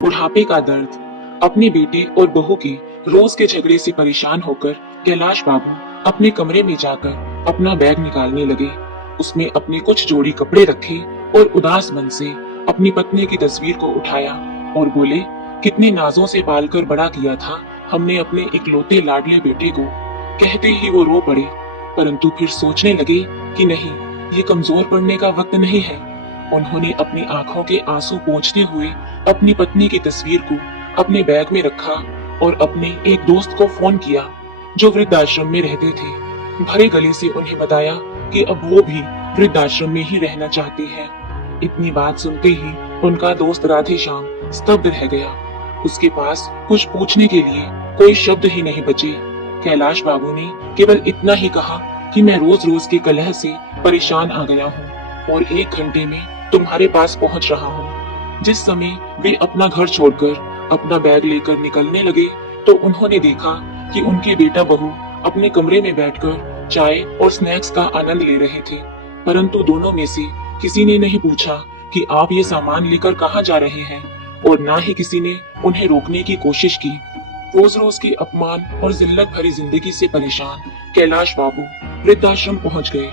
बुढ़ापे का दर्द। अपने बेटे और बहू के रोज के झगड़े से परेशान होकर कैलाश बाबू अपने कमरे में जाकर अपना बैग निकालने लगे। उसमें अपने कुछ जोड़ी कपड़े रखे और उदास मन से अपनी पत्नी की तस्वीर को उठाया और बोले, कितने नाजों से पालकर बड़ा किया था हमने अपने इकलौते लाडले बेटे को। कहते ही वो रो पड़े, परंतु फिर सोचने लगे कि नहीं, ये कमजोर पड़ने का वक्त नहीं है। उन्होंने अपनी आंखों के आंसू पोंछते हुए अपनी पत्नी की तस्वीर को अपने बैग में रखा और अपने एक दोस्त को फोन किया जो वृद्धाश्रम में रहते थे। भरे गले से उन्हें बताया कि अब वो भी वृद्धाश्रम में ही रहना चाहते हैं। इतनी बात सुनते ही उनका दोस्त राधे श्याम स्तब्ध रह गया। उसके पास कुछ पूछने के लिए कोई शब्द ही नहीं बचे। कैलाश बाबू ने केवल इतना ही कहा कि मैं रोज रोज के कलह से परेशान आ गया हूँ और 1 घंटे में तुम्हारे पास पहुँच रहा हूँ। जिस समय वे अपना घर छोड़कर अपना बैग लेकर निकलने लगे तो उन्होंने देखा कि उनके बेटा बहू अपने कमरे में बैठकर चाय और स्नैक्स का आनंद ले रहे थे। परंतु दोनों में से किसी ने नहीं पूछा कि आप ये सामान लेकर कहाँ जा रहे हैं, और ना ही किसी ने उन्हें रोकने की कोशिश की। रोज रोज के अपमान और जिल्लत भरी जिंदगी से परेशान कैलाश बाबू वृद्धाश्रम पहुंच गए।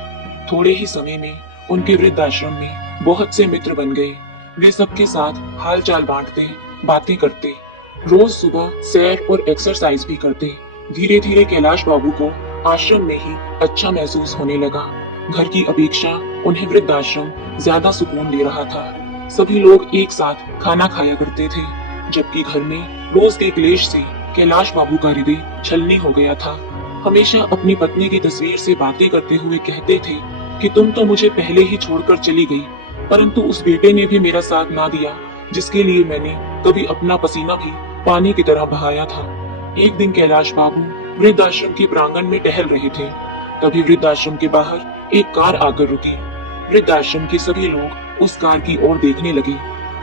थोड़े ही समय में उनके वृद्धाश्रम में बहुत से मित्र बन गए। वे सबके साथ हाल चाल बांटते, बातें करते, रोज सुबह सैर और एक्सरसाइज भी करते। धीरे धीरे कैलाश बाबू को आश्रम में ही अच्छा महसूस होने लगा। घर की अपेक्षा उन्हें वृद्धाश्रम ज्यादा सुकून दे रहा था। सभी लोग एक साथ खाना खाया करते थे, जबकि घर में रोज के क्लेश से कैलाश बाबू का हृदय छलनी हो गया था। हमेशा अपनी पत्नी की तस्वीर से बातें करते हुए कहते थे कि तुम तो मुझे पहले ही छोड़कर चली गई, परंतु उस बेटे ने भी मेरा साथ ना दिया जिसके लिए मैंने कभी अपना पसीना भी पानी की तरह बहाया था। एक दिन कैलाश बाबू वृद्धाश्रम के प्रांगण में टहल रहे थे। तभी वृद्धाश्रम के बाहर एक कार आकर रुकी। वृद्धाश्रम के सभी लोग उस कार की ओर देखने लगे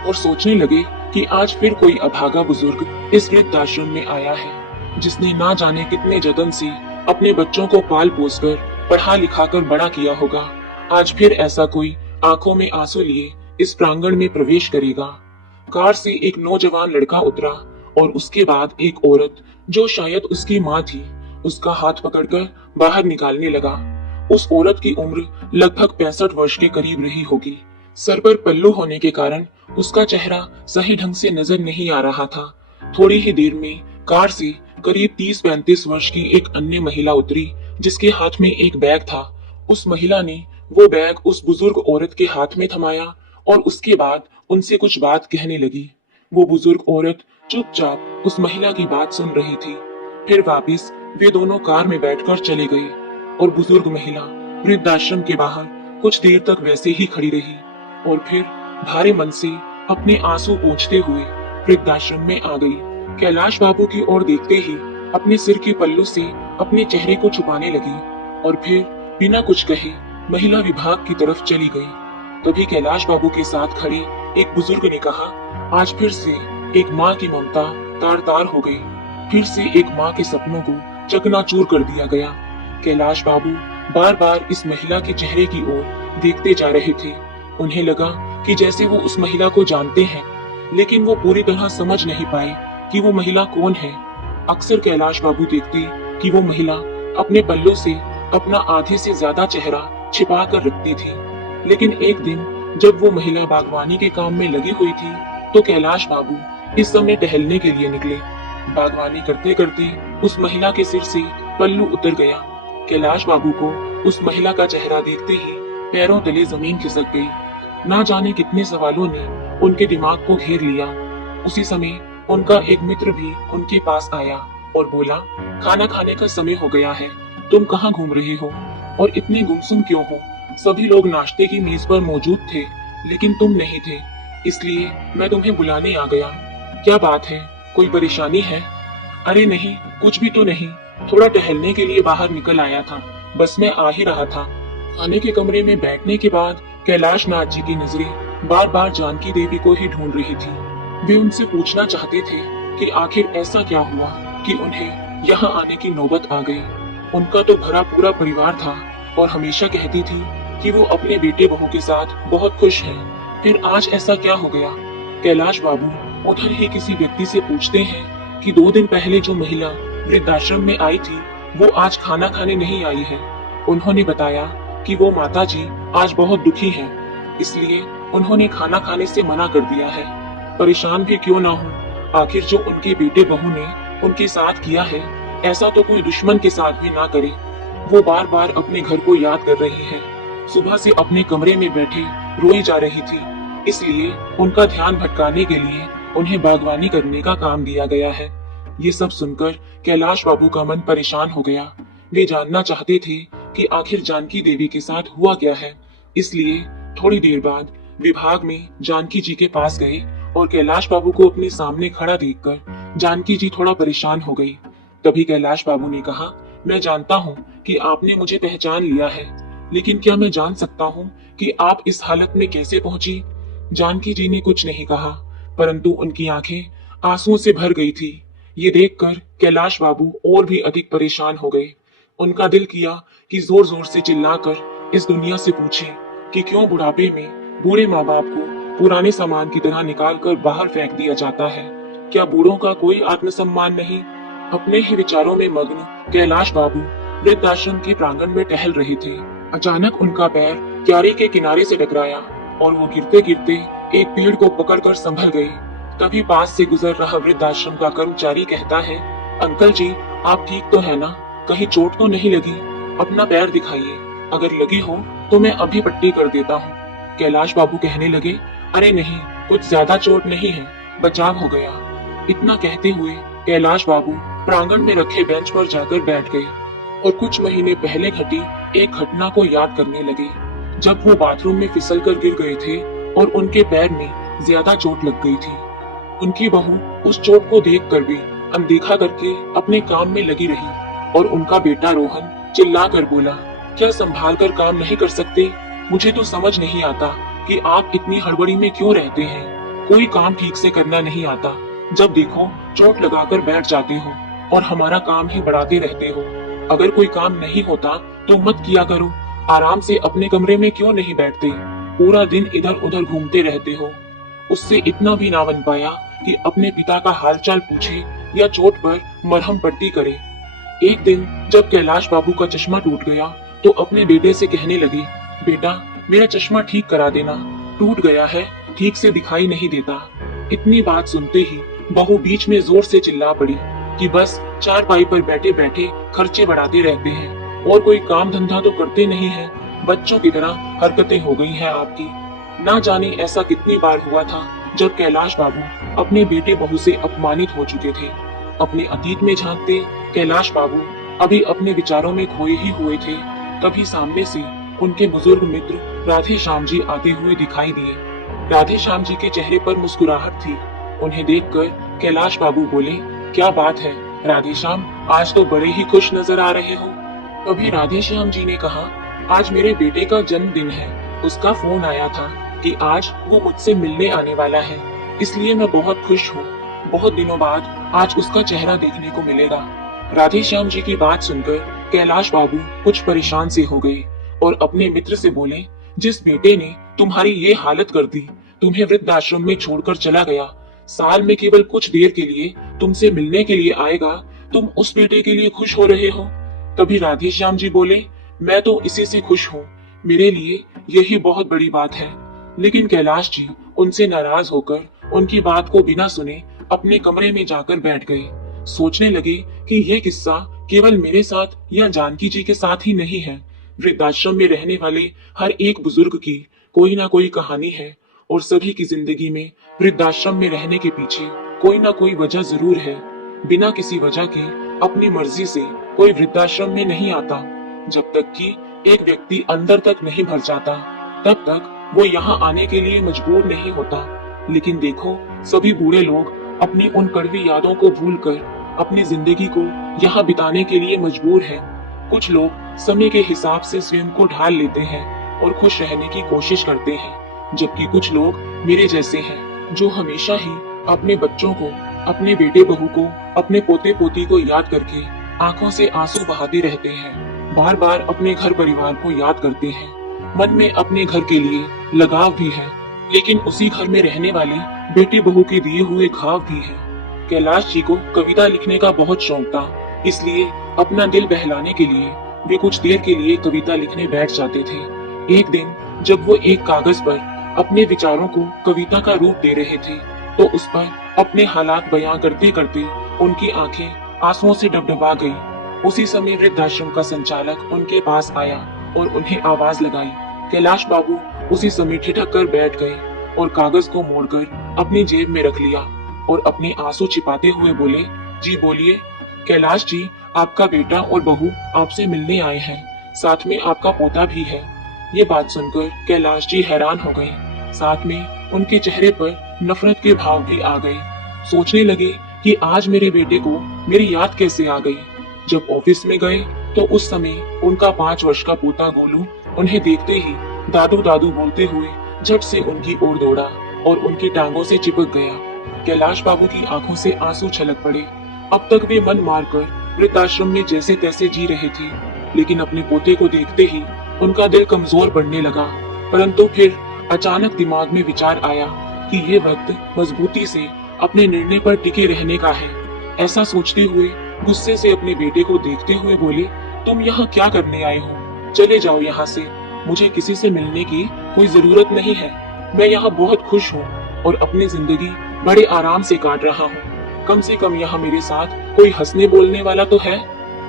और सोचने लगे कि आज फिर कोई अभागा बुजुर्ग इस वृद्धाश्रम में आया है, जिसने ना जाने कितने जतन से अपने बच्चों को पाल पोस कर पढ़ा लिखा कर बड़ा किया होगा। आज फिर ऐसा कोई आंखों में आंसू लिए इस प्रांगण में प्रवेश करेगा। कार से एक नौजवान लड़का उतरा और उसके बाद एक औरत जो शायद उसकी माँ थी, उसका हाथ पकड़कर बाहर निकालने लगा। उस औरत की उम्र लगभग 65 वर्ष के करीब रही होगी। सर पर पल्लू होने के कारण उसका चेहरा सही ढंग से नजर नहीं आ रहा था। थोड़ी ही देर में कार से करीब 30-35 वर्ष की एक अन्य महिला उतरी, जिसके हाथ में एक बैग था। उस महिला ने वो बैग उस बुजुर्ग औरत के हाथ में थमाया और उसके बाद उनसे कुछ बात कहने लगी। वो बुजुर्ग औरत चुपचाप उस महिला की बात सुन रही थी। फिर वापिस वे दोनों कार में बैठकर चले गए और बुजुर्ग महिला वृद्धाश्रम के बाहर कुछ देर तक वैसे ही खड़ी रही और फिर भारे मन से अपने आंसू पोंछते हुए वृद्धाश्रम में आ गई। कैलाश बाबू की ओर देखते ही अपने सिर के पल्लू से अपने चेहरे को छुपाने लगी और फिर बिना कुछ कहे महिला विभाग की तरफ चली गई। तभी कैलाश बाबू के साथ खड़े एक बुजुर्ग ने कहा, आज फिर से एक माँ की ममता तार तार हो गई। फिर से एक माँ के सपनों को चकनाचूर कर दिया गया। कैलाश बाबू बार बार इस महिला के चेहरे की ओर देखते जा रहे थे। उन्हें लगा कि जैसे वो उस महिला को जानते हैं, लेकिन वो पूरी तरह समझ नहीं पाए कि वो महिला कौन है। अक्सर कैलाश बाबू देखते कि वो महिला अपने पल्लू से अपना आधे से ज्यादा चेहरा छिपा कर रखती थी, लेकिन एक दिन जब वो महिला बागवानी के काम में लगी हुई थी तो कैलाश बाबू इस समय टहलने के लिए निकले। बागवानी करते करते उस महिला के सिर से पल्लू उतर गया। कैलाश बाबू को उस महिला का चेहरा देखते ही पैरों तले जमीन खिसक गई। ना जाने कितने सवालों ने उनके दिमाग को घेर लिया। उसी समय उनका एक मित्र भी उनके पास आया और बोला, खाना खाने का समय हो गया है, तुम कहाँ घूम रहे हो और इतने गुमसुम क्यों हो? सभी लोग नाश्ते की मेज पर मौजूद थे, लेकिन तुम नहीं थे, इसलिए मैं तुम्हें बुलाने आ गया। क्या बात है, कोई परेशानी है? अरे नहीं, कुछ भी तो नहीं, थोड़ा टहलने के लिए बाहर निकल आया था, बस मैं आ ही रहा था। खाने के कमरे में बैठने के बाद कैलाश नाथ जी की नजरें बार बार जानकी देवी को ही ढूंढ रही थी। वे उनसे पूछना चाहते थे कि आखिर ऐसा क्या हुआ कि उन्हें यहाँ आने की नौबत आ गई। उनका तो भरा पूरा परिवार था और हमेशा कहती थी कि वो अपने बेटे बहू के साथ बहुत खुश है, फिर आज ऐसा क्या हो गया? कैलाश बाबू उधर ही किसी व्यक्ति से पूछते हैं कि 2 दिन पहले जो महिला वृद्धाश्रम में आई थी वो आज खाना खाने नहीं आई है। उन्होंने बताया कि वो माता जी आज बहुत दुखी हैं, इसलिए उन्होंने खाना खाने से मना कर दिया है। परेशान भी क्यों ना हो, आखिर जो उनके बेटे बहू ने उनके साथ किया है ऐसा तो कोई दुश्मन के साथ भी ना करे। वो बार बार अपने घर को याद कर रही है, सुबह से अपने कमरे में बैठे रोई जा रही थी, इसलिए उनका ध्यान भटकाने के लिए उन्हें बागवानी करने का काम दिया गया है। ये सब सुनकर कैलाश बाबू का मन परेशान हो गया। वे जानना चाहते थे कि आखिर जानकी देवी के साथ हुआ क्या है, इसलिए थोड़ी देर बाद विभाग में जानकी जी के पास गए और कैलाश बाबू को अपने सामने खड़ा देखकर जानकी जी थोड़ा परेशान हो गई। तभी कैलाश बाबू ने कहा, मैं जानता हूँ कि आपने मुझे पहचान लिया है, लेकिन क्या मैं जान सकता हूँ कि आप इस हालत में कैसे पहुंची? जानकी जी ने कुछ नहीं कहा, परंतु उनकी आंखें आंसुओं से भर गई थी। ये देखकर कैलाश बाबू और भी अधिक परेशान हो गए। उनका दिल किया कि जोर जोर से चिल्लाकर इस दुनिया से पूछे कि क्यों बुढ़ापे में बूढ़े माँ बाप को पुराने सामान की तरह निकाल कर बाहर फेंक दिया जाता है। क्या बूढ़ों का कोई आत्मसम्मान नहीं? अपने ही विचारों में मग्न कैलाश बाबू वृद्धाश्रम के प्रांगण में टहल रहे थे। अचानक उनका पैर क्यारी के किनारे से टकराया और वो गिरते गिरते एक पेड़ को पकड़कर संभल गए। तभी पास से गुजर रहा वृद्धाश्रम का कर्मचारी कहता है, अंकल जी आप ठीक तो है ना? कहीं चोट तो नहीं लगी? अपना पैर दिखाइए, अगर लगी हो तो मैं अभी पट्टी कर देता हूँ। कैलाश बाबू कहने लगे, अरे नहीं, कुछ ज्यादा चोट नहीं है, बचाव हो गया। इतना कहते हुए कैलाश बाबू प्रांगण में रखे बेंच पर जाकर बैठ गए और कुछ महीने पहले घटी एक घटना को याद करने लगे, जब वो बाथरूम में फिसलकर गिर गए थे और उनके पैर में ज्यादा चोट लग गई थी। उनकी बहू उस चोट को देखकर भी अनदेखा करके अपने काम में लगी रही और उनका बेटा रोहन चिल्लाकर बोला, क्या संभाल कर काम नहीं कर सकते? मुझे तो समझ नहीं आता कि आप इतनी हड़बड़ी में क्यों रहते हैं। कोई काम ठीक से करना नहीं आता, जब देखो चोट लगाकर बैठ जाते हो और हमारा काम ही बढ़ाते रहते हो। अगर कोई काम नहीं होता तो मत किया करो, आराम से अपने कमरे में क्यों नहीं बैठते? पूरा दिन इधर उधर घूमते रहते हो। उससे इतना भी ना बन पाया कि अपने पिता का हालचाल पूछे या चोट पर मरहम पट्टी करे। एक दिन जब कैलाश बाबू का चश्मा टूट गया तो अपने बेटे से कहने लगे, बेटा मेरा चश्मा ठीक करा देना, टूट गया है, ठीक से दिखाई नहीं देता। इतनी बात सुनते ही बहू बीच में जोर से चिल्ला पड़ी कि बस चारपाई पर बैठे बैठे खर्चे बढ़ाते रहते हैं और कोई काम धंधा तो करते नहीं है, बच्चों की तरह हरकतें हो गई हैं आपकी। ना जाने ऐसा कितनी बार हुआ था जब कैलाश बाबू अपने बेटे बहू से अपमानित हो चुके थे। अपने अतीत में झांकते कैलाश बाबू अभी अपने विचारों में खोए ही हुए थे। तभी सामने से उनके बुजुर्ग मित्र राधे श्याम जी आते हुए दिखाई दिए। राधे श्याम जी के चेहरे पर मुस्कुराहट थी। उन्हें देखकर कैलाश बाबू बोले, क्या बात है राधे श्याम, आज तो बड़े ही खुश नजर आ रहे हो। तभी राधे श्याम जी ने कहा, आज मेरे बेटे का जन्मदिन है, उसका फोन आया था कि आज वो मुझसे मिलने आने वाला है, इसलिए मैं बहुत खुश हूँ। बहुत दिनों बाद आज उसका चेहरा देखने को मिलेगा। राधे श्याम जी की बात सुनकर कैलाश बाबू कुछ परेशान से हो गए और अपने मित्र से बोले, जिस बेटे ने तुम्हारी ये हालत कर दी, तुम्हें वृद्धाश्रम में छोड़कर चला गया, साल में केवल कुछ देर के लिए तुमसे मिलने के लिए आएगा, तुम उस बेटे के लिए खुश हो रहे हो? तभी राधे श्याम जी बोले, मैं तो इसी से खुश हूँ, मेरे लिए यही बहुत बड़ी बात है। लेकिन कैलाश जी उनसे नाराज होकर उनकी बात को बिना सुने अपने कमरे में जाकर बैठ गए। सोचने लगे कि यह किस्सा केवल मेरे साथ या जानकी जी के साथ ही नहीं है, वृद्धाश्रम में रहने वाले हर एक बुजुर्ग की कोई ना कोई कहानी है और सभी की जिंदगी में वृद्धाश्रम में रहने के पीछे कोई ना कोई वजह जरूर है। बिना किसी वजह के अपनी मर्जी से कोई वृद्धाश्रम में नहीं आता। जब तक कि एक व्यक्ति अंदर तक नहीं भर जाता तब तक वो यहाँ आने के लिए मजबूर नहीं होता। लेकिन देखो, सभी बूढ़े लोग अपनी उन कड़वी यादों को भूलकर अपनी जिंदगी को यहाँ बिताने के लिए मजबूर हैं। कुछ लोग समय के हिसाब से स्वयं को ढाल लेते हैं और खुश रहने की कोशिश करते हैं, जबकि कुछ लोग मेरे जैसे हैं जो हमेशा ही अपने बच्चों को, अपने बेटे बहू को, अपने पोते पोती को याद करके आंखों से आंसू बहाते रहते हैं, बार बार अपने घर परिवार को याद करते हैं। मन में अपने घर के लिए लगाव भी है, लेकिन उसी घर में रहने वाले बेटी बहू के दिए हुए घाव भी हैं। कैलाश जी को कविता लिखने का बहुत शौक था, इसलिए अपना दिल बहलाने के लिए वे कुछ देर के लिए कविता लिखने बैठ जाते थे। एक दिन जब वो एक कागज पर अपने विचारों को कविता का रूप दे रहे थे, तो उस पर अपने हालात बयां करते करते उनकी आंखें आंसुओं से डबडबा गई। उसी समय वृद्धाश्रम का संचालक उनके पास आया और उन्हें आवाज लगाई। कैलाश बाबू उसी समय ठिठक कर बैठ गए और कागज को मोड़कर अपनी जेब में रख लिया और अपने आंसू छिपाते हुए बोले, जी बोलिए। कैलाश जी, आपका बेटा और बहू आपसे मिलने आए हैं, साथ में आपका पोता भी है। ये बात सुनकर कैलाश जी हैरान हो गए, साथ में उनके चेहरे पर नफरत के भाव भी आ गए। सोचने लगे कि आज मेरे बेटे को मेरी याद कैसे आ गई। जब ऑफिस में गए तो उस समय उनका 5 वर्ष का पोता गोलू उन्हें देखते ही दादू दादू बोलते हुए झट से उनकी ओर दौड़ा और उनकी टांगों से चिपक गया। कैलाश बाबू की आंखों से आंसू छलक पड़े। अब तक वे मन मारकर वृद्धाश्रम में जैसे तैसे जी रहे थे, लेकिन अपने पोते को देखते ही उनका दिल कमजोर पड़ने लगा। परंतु फिर अचानक दिमाग में विचार आया कि ये वक्त मजबूती से अपने निर्णय पर टिके रहने का है। ऐसा सोचते हुए गुस्से से अपने बेटे को देखते हुए बोले, तुम यहाँ क्या करने आए हो? चले जाओ यहाँ से, मुझे किसी से मिलने की कोई जरूरत नहीं है। मैं यहाँ बहुत खुश हूँ और अपनी जिंदगी बड़े आराम से काट रहा हूँ। कम से कम यहाँ मेरे साथ कोई हंसने बोलने वाला तो है।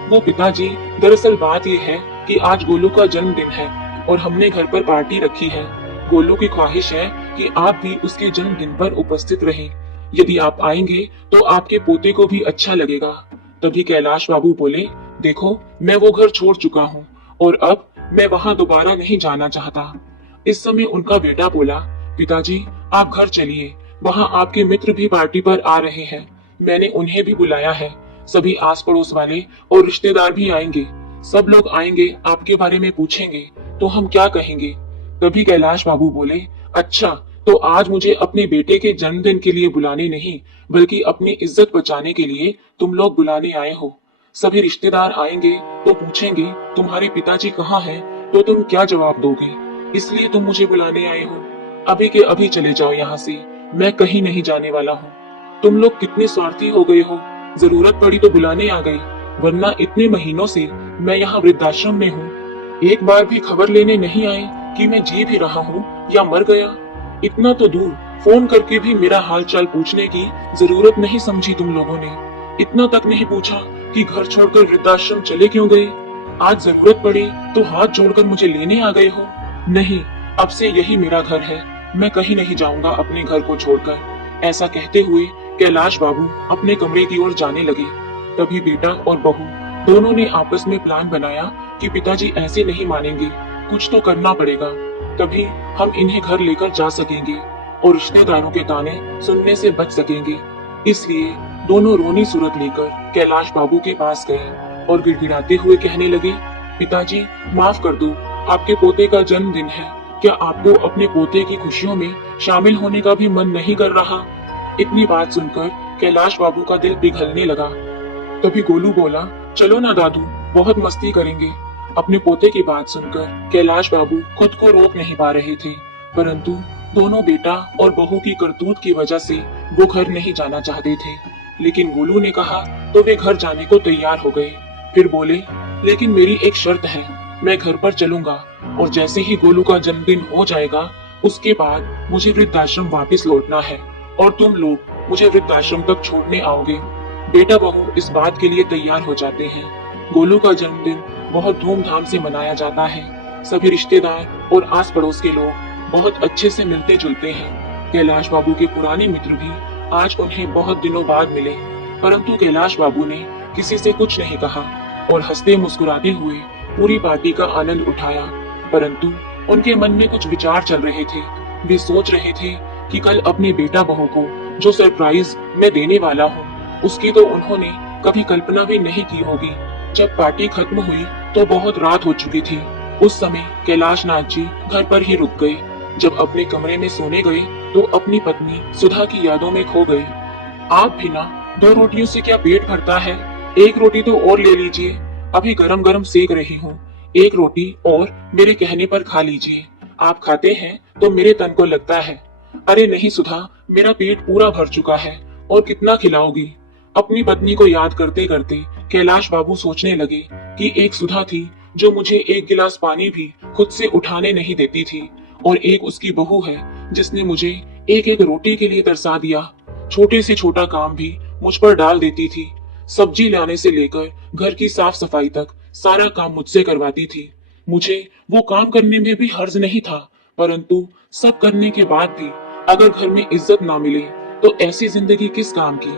वो पिताजी, दरअसल बात ये है कि आज गोलू का जन्मदिन है और हमने घर पर पार्टी रखी है। गोलू की ख्वाहिश है कि आप भी उसके जन्मदिन पर उपस्थित रहें। यदि आप आएंगे तो आपके पोते को भी अच्छा लगेगा। तभी कैलाश बाबू बोले, देखो मैं वो घर छोड़ चुका हूँ और अब मैं वहाँ दोबारा नहीं जाना चाहता। इस समय उनका बेटा बोला, पिताजी आप घर चलिए, वहाँ आपके मित्र भी पार्टी पर आ रहे हैं। मैंने उन्हें भी बुलाया है। सभी आस पड़ोस वाले और रिश्तेदार भी आएंगे। सब लोग आएंगे, आपके बारे में पूछेंगे तो हम क्या कहेंगे? तभी कैलाश बाबू बोले, अच्छा तो आज मुझे अपने बेटे के जन्मदिन के लिए बुलाने नहीं बल्कि अपनी इज्जत बचाने के लिए तुम लोग बुलाने आए हो। सभी रिश्तेदार आएंगे तो पूछेंगे तुम्हारे पिताजी कहाँ हैं, तो तुम क्या जवाब दोगे? इसलिए तुम मुझे बुलाने आए हो। अभी के अभी चले जाओ यहाँ से, मैं कहीं नहीं जाने वाला हूँ। तुम लोग कितने स्वार्थी हो गए हो, जरूरत पड़ी तो बुलाने आ गए, वरना इतने महीनों से मैं यहाँ वृद्धाश्रम में हूँ, एक बार भी खबर लेने नहीं आए कि मैं जी भी रहा हूँ या मर गया। इतना तो दूर फोन करके भी मेरा हालचाल पूछने की जरूरत नहीं समझी तुम लोगों ने। इतना तक नहीं पूछा कि घर छोड़कर वृद्धाश्रम चले क्यों गए। आज जरूरत पड़ी तो हाथ जोड़कर मुझे लेने आ गए हो। नहीं, अब से यही मेरा घर है, मैं कहीं नहीं जाऊंगा अपने घर को छोड़कर। ऐसा कहते हुए कैलाश बाबू अपने कमरे की ओर जाने लगे। तभी बेटा और बहू दोनों ने आपस में प्लान बनाया कि पिताजी ऐसे नहीं मानेंगे, कुछ तो करना पड़ेगा, तभी हम इन्हें घर लेकर जा सकेंगे और रिश्तेदारों के ताने सुनने से बच सकेंगे। इसलिए दोनों रोनी सूरत लेकर कैलाश बाबू के पास गए और गिड़गिड़ाते हुए कहने लगे, पिताजी माफ कर दो, आपके पोते का जन्मदिन है, क्या आपको अपने पोते की खुशियों में शामिल होने का भी मन नहीं कर रहा? इतनी बात सुनकर कैलाश बाबू का दिल पिघलने लगा। तभी गोलू बोला, चलो ना दादू, बहुत मस्ती करेंगे। अपने पोते की बात सुनकर कैलाश बाबू खुद को रोक नहीं पा रहे थे, परंतु दोनों बेटा और बहू की करतूत की वजह से वो घर नहीं जाना चाहते थे। लेकिन गोलू ने कहा तो वे घर जाने को तैयार हो गए। फिर बोले, लेकिन मेरी एक शर्त है, मैं घर पर चलूंगा और जैसे ही गोलू का जन्मदिन हो जाएगा उसके बाद मुझे वृद्धाश्रम वापस लौटना है और तुम लोग मुझे वृद्धाश्रम तक छोड़ने आओगे। बेटा बहू इस बात के लिए तैयार हो जाते हैं। गोलू का जन्मदिन बहुत धूमधाम से मनाया जाता है। सभी रिश्तेदार और आस पड़ोस के लोग बहुत अच्छे से मिलते जुलते हैं। कैलाश बाबू के पुराने मित्र भी आज उन्हें बहुत दिनों बाद मिले, परंतु कैलाश बाबू ने किसी से कुछ नहीं कहा और हंसते मुस्कुराते हुए पूरी पार्टी का आनंद उठाया। परंतु उनके मन में कुछ विचार चल रहे थे। वे सोच रहे थे कि कल अपने बेटा बहू को जो सरप्राइज मैं देने वाला हूँ उसकी तो उन्होंने कभी कल्पना भी नहीं की होगी। जब पार्टी खत्म हुई तो बहुत रात हो चुकी थी। उस समय कैलाश नाथ जी घर पर ही रुक गए। जब अपने कमरे में सोने गए तो अपनी पत्नी सुधा की यादों में खो गए। आप भी ना, 2 रोटियों से क्या पेट भरता है, 1 रोटी तो और ले लीजिए, अभी गरम गरम सेक रही हूँ। 1 रोटी और मेरे कहने पर खा लीजिए, आप खाते हैं तो मेरे तन को लगता है। अरे नहीं सुधा, मेरा पेट पूरा भर चुका है, और कितना खिलाओगी? अपनी पत्नी को याद करते करते कैलाश बाबू सोचने लगे कि एक सुधा थी जो मुझे एक गिलास पानी भी खुद से उठाने नहीं देती थी, और एक उसकी बहू है जिसने मुझे एक एक रोटी के लिए तरसा दिया। छोटे से छोटा काम भी मुझ पर डाल देती थी। सब्जी लाने से लेकर घर की साफ सफाई तक सारा काम मुझसे करवाती थी। मुझे वो काम करने में भी हर्ज नहीं था, परंतु सब करने के बाद भी अगर घर में इज्जत ना मिले तो ऐसी जिंदगी किस काम की।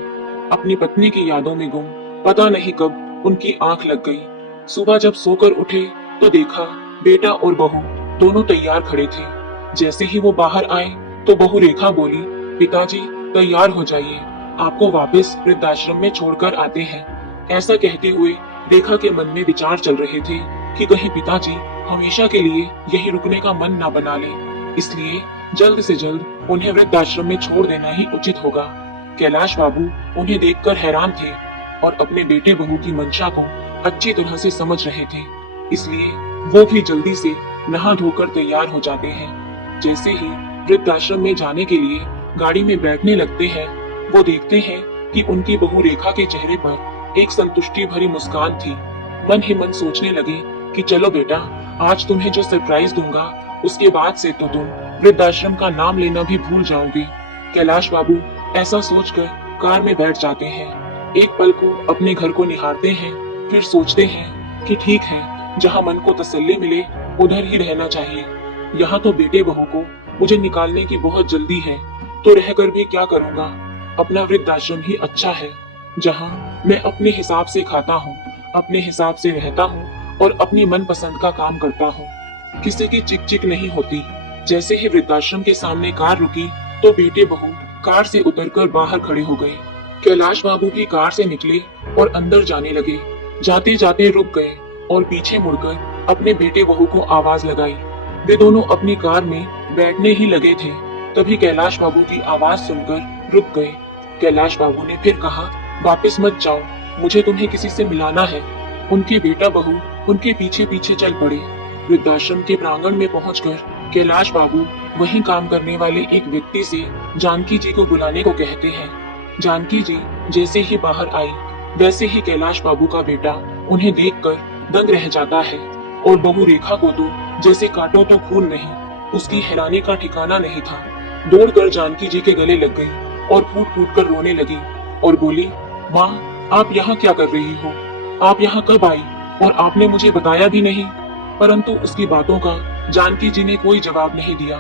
अपनी पत्नी की यादों में गुम पता नहीं कब उनकी आंख लग गई। सुबह जब सोकर उठे तो देखा बेटा और बहू दोनों तैयार खड़े थे। जैसे ही वो बाहर आए तो बहू रेखा बोली, पिताजी तैयार हो जाइए, आपको वापस वृद्धाश्रम में छोड़कर आते हैं। ऐसा कहते हुए रेखा के मन में विचार चल रहे थे कि कहीं पिताजी हमेशा के लिए यही रुकने का मन ना बना ले, इसलिए जल्द से जल्द उन्हें वृद्धाश्रम में छोड़ देना ही उचित होगा। कैलाश बाबू उन्हें देखकर हैरान थे और अपने बेटे बहू की मंशा को अच्छी तरह से समझ रहे थे, इसलिए वो भी जल्दी से नहा धोकर तैयार हो जाते हैं। जैसे ही वृद्धाश्रम में जाने के लिए गाड़ी में बैठने लगते हैं, वो देखते हैं कि उनकी बहू रेखा के चेहरे पर एक संतुष्टि भरी मुस्कान थी। मन ही मन सोचने लगे कि चलो बेटा, आज तुम्हें जो सरप्राइज दूंगा उसके बाद से तो तुम वृद्धाश्रम का नाम लेना भी भूल जाओगे। कैलाश बाबू ऐसा सोचकर कार में बैठ जाते हैं। एक पल को अपने घर को निहारते हैं, फिर सोचते हैं कि ठीक है, जहाँ मन को तसल्ली मिले उधर ही रहना चाहिए। यहाँ तो बेटे बहू को मुझे निकालने की बहुत जल्दी है, तो रहकर भी क्या करूँगा। अपना वृद्धाश्रम ही अच्छा है, जहाँ मैं अपने हिसाब से खाता हूँ, अपने हिसाब से रहता हूँ और अपनी मनपसंद का काम करता हूँ। किसी की चिक चिक नहीं होती। जैसे ही वृद्धाश्रम के सामने कार रुकी तो बेटे बहू कार से उतरकर बाहर खड़े हो गए। कैलाश बाबू भी कार से निकले और अंदर जाने लगे। जाते जाते रुक गए और पीछे मुड़कर अपने बेटे बहू को आवाज लगाई। वे दोनों अपनी कार में बैठने ही लगे थे, तभी कैलाश बाबू की आवाज सुनकर रुक गए। कैलाश बाबू ने फिर कहा, वापस मत जाओ, मुझे तुम्हें किसी से मिलाना है। उनके बेटा बहू उनके पीछे पीछे चल पड़े। वृद्धाश्रम के प्रांगण में पहुंचकर कैलाश बाबू वहीं काम करने वाले एक व्यक्ति से जानकी जी को बुलाने को कहते हैं। जानकी जी जैसे ही बाहर आई, वैसे ही कैलाश बाबू का बेटा उन्हें देखकर दंग रह जाता है, और बहू रेखा को तो जैसे काटो तो खून नहीं, उसकी हैरानी का ठिकाना नहीं था। दौड़कर जानकी जी के गले लग गई और फूट फूट कर रोने लगी और बोली, माँ, आप यहाँ क्या कर रही हो? आप यहाँ कब आई और आपने मुझे बताया भी नहीं? परंतु उसकी बातों का जानकी जी ने कोई जवाब नहीं दिया।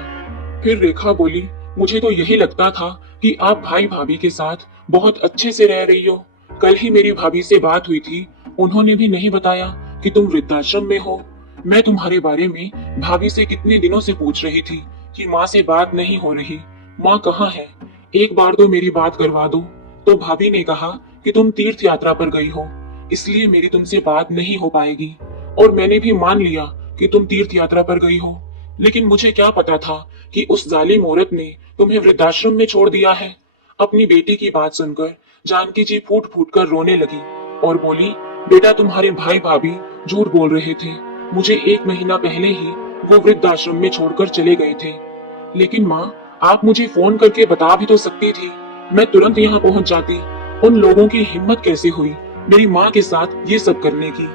फिर रेखा बोली, मुझे तो यही लगता था कि आप भाई भाभी के साथ बहुत अच्छे से रह रही हो। कल ही मेरी भाभी से बात हुई थी, उन्होंने भी नहीं बताया कि तुम वृद्धाश्रम में हो। मैं तुम्हारे बारे में भाभी से कितने दिनों से पूछ रही थी कि माँ से बात नहीं हो रही, माँ कहाँ है, एक बार तो मेरी बात करवा दो। तो भाभी ने कहा कि तुम तीर्थ यात्रा पर गई हो, इसलिए मेरी तुमसे बात नहीं हो पाएगी। और मैंने भी मान लिया कि तुम तीर्थ यात्रा पर गई हो, लेकिन मुझे क्या पता था कि उस जालिम औरत ने तुम्हें वृद्धाश्रम में छोड़ दिया है। अपनी बेटी की बात सुनकर जानकी जी फूट फूट कर रोने लगी और बोली, बेटा, तुम्हारे भाई भाभी झूठ बोल रहे थे। मुझे 1 महीना पहले ही वो वृद्धाश्रम में छोड़कर चले गए थे। लेकिन माँ, आप मुझे फोन करके बता भी तो सकती थी, मैं तुरंत यहाँ पहुँच जाती। उन लोगों की हिम्मत कैसे हुई मेरी माँ के साथ ये सब करने की?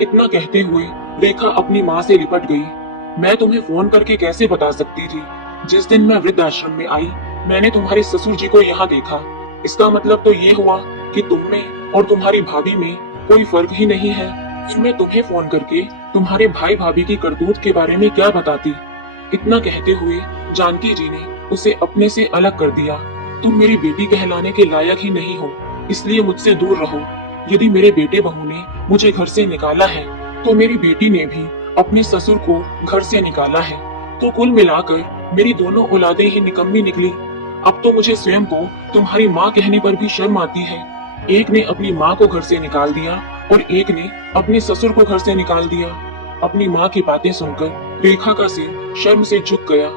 इतना कहते हुए रेखा अपनी माँ से लिपट गई। मैं तुम्हें फोन करके कैसे बता सकती थी? जिस दिन मैं वृद्धाश्रम में आई, मैंने तुम्हारे ससुर जी को यहाँ देखा। इसका मतलब तो ये हुआ कि तुम में और तुम्हारी भाभी में कोई फर्क ही नहीं है। फिर मैं तुम्हें फोन करके तुम्हारे भाई भाभी की करतूत के बारे में क्या बताती? इतना कहते हुए जानकी जी ने उसे अपने से अलग कर दिया। तुम मेरी बेटी कहलाने के लायक ही नहीं हो, इसलिए मुझसे दूर रहो। यदि मेरे बेटे बहू ने मुझे घर से निकाला है, तो मेरी बेटी ने भी अपने ससुर को घर से निकाला है। तो कुल मिलाकर मेरी दोनों औलादें ही निकम्मी निकली। अब तो मुझे स्वयं को तुम्हारी माँ कहने पर भी शर्म आती है। एक ने अपनी माँ को घर से निकाल दिया और एक ने अपने ससुर को घर से निकाल दिया। अपनी माँ की बातें सुनकर रेखा का सिर शर्म से झुक गया।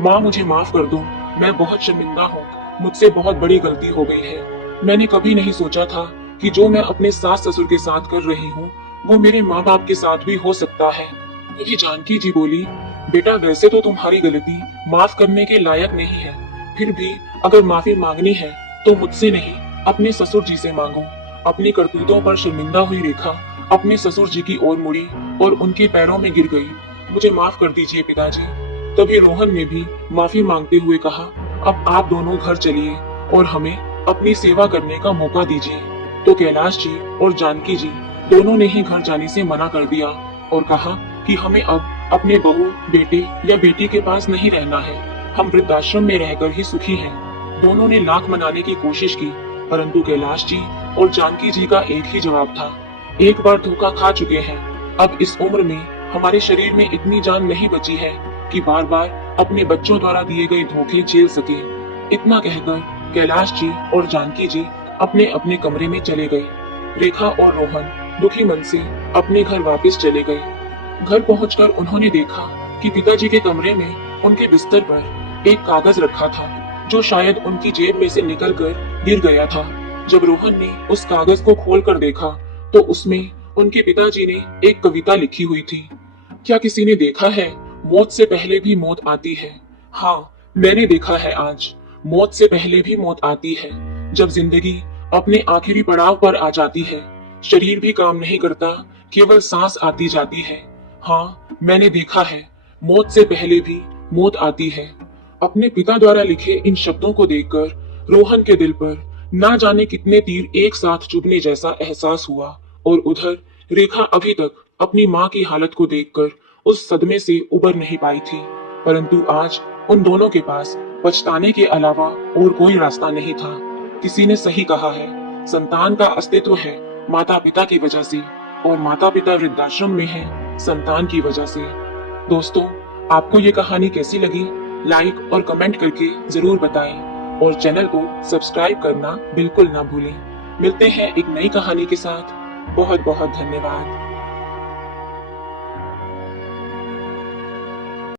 माँ, मुझे माफ कर दो, मैं बहुत शर्मिंदा हूँ, मुझसे बहुत बड़ी गलती हो गई है। मैंने कभी नहीं सोचा था कि जो मैं अपने सास ससुर के साथ कर रही हूँ वो मेरे माँ बाप के साथ भी हो सकता है। तभी जानकी जी बोली, बेटा, वैसे तो तुम्हारी गलती माफ करने के लायक नहीं है, फिर भी अगर माफी मांगनी है तो मुझसे नहीं, अपने ससुर जी से मांगो। अपनी करतूतों पर शर्मिंदा हुई रेखा अपने ससुर जी की ओर मुड़ी और उनके पैरों में गिर गई। मुझे माफ कर दीजिए पिताजी। तभी रोहन ने भी माफी मांगते हुए कहा, अब आप दोनों घर चलिए और हमें अपनी सेवा करने का मौका दीजिए। तो कैलाश जी और जानकी जी दोनों ने ही घर जाने से मना कर दिया और कहा कि हमें अब अपने बहू, बेटे या बेटी के पास नहीं रहना है, हम वृद्धाश्रम में रहकर ही सुखी हैं। दोनों ने लाख मनाने की कोशिश की, परंतु कैलाश जी और जानकी जी का एक ही जवाब था, एक बार धोखा खा चुके हैं, अब इस उम्र में हमारे शरीर में इतनी जान नहीं बची है कि बार बार अपने बच्चों द्वारा दिए गए धोखे झेल सके। इतना कहकर कैलाश जी और जानकी जी अपने अपने कमरे में चले गए। रेखा और रोहन दुखी मन से अपने घर वापस चले गए। घर पहुंचकर उन्होंने देखा कि पिताजी के कमरे में उनके बिस्तर पर एक कागज रखा था जो शायद उनकी जेब में से निकलकर गिर गया था। जब रोहन ने उस कागज को खोलकर देखा तो उसमें उनके पिताजी ने एक कविता लिखी हुई थी। क्या किसी ने देखा है, मौत से पहले भी मौत आती है। हाँ, मैंने देखा है आज, मौत से पहले भी मौत आती है। जब जिंदगी अपने आखिरी पड़ाव पर आ जाती है, शरीर भी काम नहीं करता, केवल सांस आती जाती है। हाँ, मैंने देखा है, मौत से पहले भी मौत आती है। अपने पिता द्वारा लिखे इन शब्दों को देखकर रोहन के दिल पर ना जाने कितने तीर एक साथ चुभने जैसा एहसास हुआ और उधर रेखा अभी तक अपनी माँ की हालत को देखकर उस सदमे से उबर नहीं पाई थी। परंतु आज उन दोनों के पास पछताने के अलावा और कोई रास्ता नहीं था। किसी ने सही कहा है, संतान का अस्तित्व है माता पिता की वजह से और माता पिता वृद्धाश्रम में है संतान की वजह से। दोस्तों, आपको ये कहानी कैसी लगी, लाइक और कमेंट करके जरूर बताएं और चैनल को सब्सक्राइब करना बिल्कुल ना भूलें। मिलते हैं एक नई कहानी के साथ। बहुत बहुत धन्यवाद।